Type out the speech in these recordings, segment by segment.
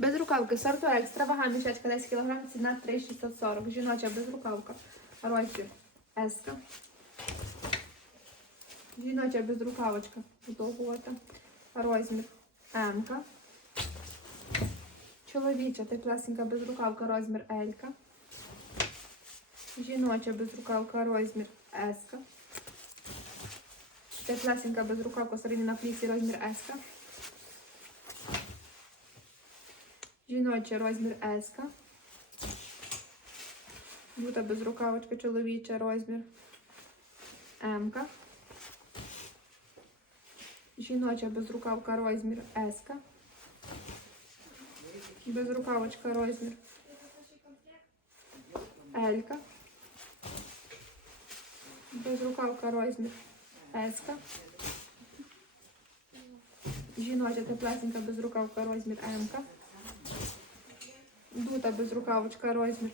Безрукавки сорту екстра, вага мішечка 10 кг, ціна 3,640. Жіноча безрукавка. Розмір S. Жіноча безрукавочка. Довгота. Розмір М. Чоловіча теплесенька безрукавка, розмір L. Жіноча безрукавка, розмір S. Теплесенька безрукавка, середня на флісі, розмір S. Жіноча розмір S. Бута без рукавочки чоловіча розмір М. Жіноча безрукавка розмір S. Безрукавочка розмір L. Безрукавка розмір S. Жіноча теплесенька безрукавка розмір М. Дута безрукавочка розмір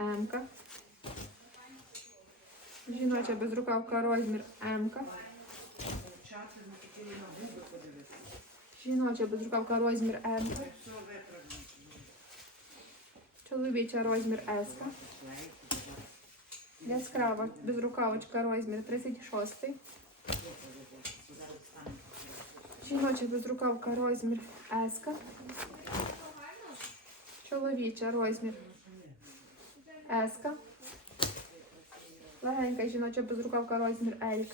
М. Жіноча безрукавка розмір М. Жіноча безрукавка розмір М. Чоловіча розмір С. Яскрава безрукавочка розмір 36. Жіноча безрукавка розмір С. Чоловіча розмір С. Легенька жіноча безрукавка розмір L.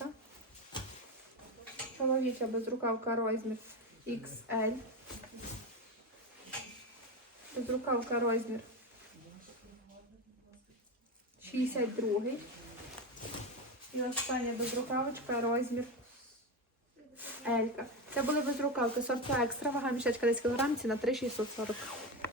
Чоловіча безрукавка розмір XL. Безрукавка розмір 62. І остання безрукавочка розмір L. Це були безрукавки сорту екстра, вага мішечка 10 кг, ціна 3,640.